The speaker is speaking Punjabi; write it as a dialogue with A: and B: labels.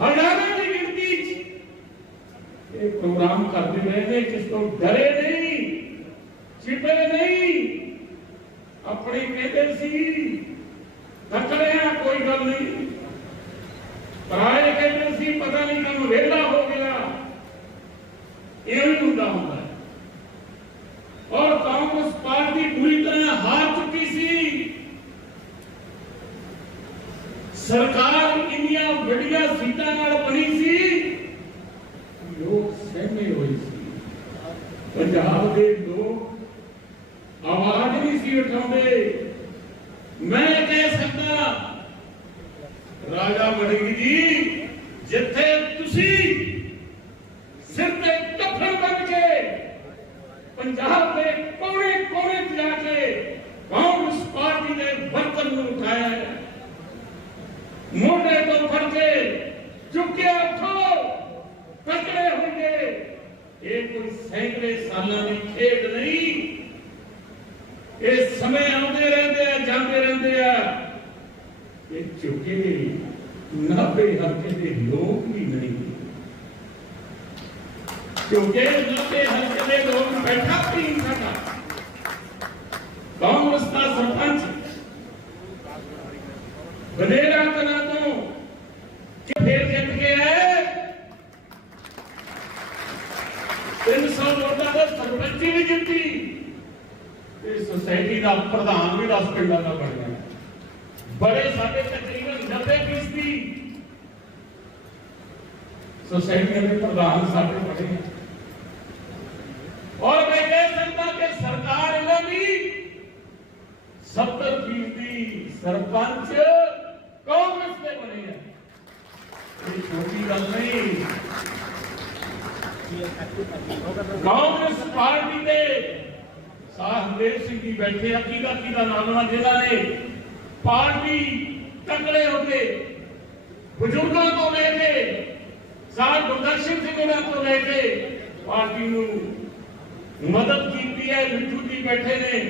A: ਹਜ਼ਾਰਾਂ ਦੀ ਗਿਣਤੀ 'ਚ ਇਹ ਪ੍ਰੋਗਰਾਮ ਕਰਦੇ ਰਹੇ ਨੇ ਕਿਸ ਤੋਂ ਡਰੇ ਨਹੀਂ ਛਿਪੇ ਨਹੀਂ, ਆਪਣੀ ਕਹਿੰਦੇ ਸੀ ਤਕੜਿਆ ਕੋਈ ਗੱਲ ਨਹੀਂ। ਪਰਾਏ ਕਹਿੰਦੇ ਸੀ, ਪਤਾ ਨਹੀਂ ਕਦੋਂ ਵਿਹਲਾ ਹੋ ਗਿਆ। ਇਹ ਵੀ ਹੁੰਦਾ ਹੁੰਦਾ ਔਰ ਕਾਂਗਰਸ ਪਾਰਟੀ ਪੂਰੀ ਤਰ੍ਹਾਂ ਹਾਰ ਚੁੱਕੀ ਸੀ ਸਰਕਾਰ ਇੰਨੀਆਂ ਵੱਡੀਆਂ ਸੀਟਾਂ ਨਾਲ ਬਣੀ ਸੀ, ਲੋਕ ਸਹਿਮੇ ਹੋਏ ਸੀ। ਪੰਜਾਬ ਦੇ ਲੋਕ ਆਵਾਜ਼ ਨਹੀਂ ਸੀ ਉਠਾਉਂਦੇ। ਮੈਂ ਕਹਿ ਸਕਦਾ, ਰਾਜਾ ਮੜਿੰਗ ਜੀ, ਜਿੱਥੇ ਤੁਸੀਂ ਸਿਰ ਤੇ ਟੱਫਰ ਬਣ ਕੇ ਪੰਜਾਬ ਦੇ ਕੋਨੇ ਕੋਨੇ ਜਾ ਕੇ ਕਾਂਗਰਸ ਪਾਰਟੀ ਦੇ ਬਰਤਨ ਨੂੰ ਉਠਾਇਆ। ਮੋਢੇ ਤੋਂ ਫੜ ਕੇ ਚੁੱਕਿਆ ਉਠੋ ਤਕੜੇ ਹੋਈਏ। ਇਹ ਕੋਈ ਸੈਂਕੜੇ ਸਾਲਾਂ ਦੀ ਖੇਡ ਨਹੀਂ। ਇਹ ਸਮੇਂ ਆਉਂਦੇ ਰਹਿੰਦੇ ਆ, ਜਾਂਦੇ ਰਹਿੰਦੇ ਆ। ਇਹ ਝੁਕੇ ਨਾਭੇ ਹਲਕੇ ਦੇ ਲੋਕ ਵੀ ਨਹੀਂ। ਕਿਉਂਕਿ ਨਾਭੇ ਹਲਕੇ ਦੇ ਲੋਕ ਬੈਠਾ ਵੀ ਸਾਡਾ। ਕਾਂਗਰਸ ਦਾ ਸਰਪੰਚ ਬਨੇਰਾ ਕਲਾਂ ਤੋਂ ਕਿ ਫੇਰ ਜਿੱਤ ਕੇ ਆਏ 300 ਵੋਟਾਂ ਦਾ ਸਰਪੰਚੀ ਵੀ ਜਿੱਤੀ ਤੇ ਸੁਸਾਇਟੀ ਦਾ ਪ੍ਰਧਾਨ ਵੀ 10 ਪਿੰਡਾਂ ਦਾ ਬਣ ਗਿਆ। ਬੜੇ ਸਾਡੇ ਤਕਰੀਬਨ 90 ਫੀਸਦੀ ਸੁਸਾਇਟੀਆਂ ਦੇ ਪ੍ਰਧਾਨ ਸਾਡੇ ਬਣੇ। ਆ। ਔਰ ਮੈਂ ਕਹਿ ਸਕਦਾ ਕਿ ਸਰਕਾਰ ਇਹਨਾਂ ਦੀ 70 ਫੀਸਦੀ ਸਰਪੰਚ ਕਾਂਗਰਸ ਦੇ ਬਣੇ ਆ। ਇਹ ਛੋਟੀ ਗੱਲ ਨਹੀਂ। ਕਾਂਗਰਸ ਪਾਰਟੀ ਦੇ ਸਾਹਿਬਦੇਵ ਸਿੰਘ ਜੀ ਬੈਠੇ ਆ, ਕਿਹਦਾ ਕਿਹਦਾ ਨਾਮ ਆ ਜਿਨ੍ਹਾਂ ਨੇ ਪਾਰਟੀ ਤਕੜੇ ਹੋ ਕੇ, ਬਜ਼ੁਰਗਾਂ ਤੋਂ ਲੈ ਕੇ ਸਾਹ ਗੁਰਦਰਸ਼ਨ ਸਿੰਘ ਉਹਨਾਂ ਤੋਂ ਲੈ ਕੇ ਪਾਰਟੀ ਨੂੰ ਮਦਦ ਕੀਤੀ ਹੈ, ਮਿੱਠੂ ਜੀ ਬੈਠੇ ਨੇ।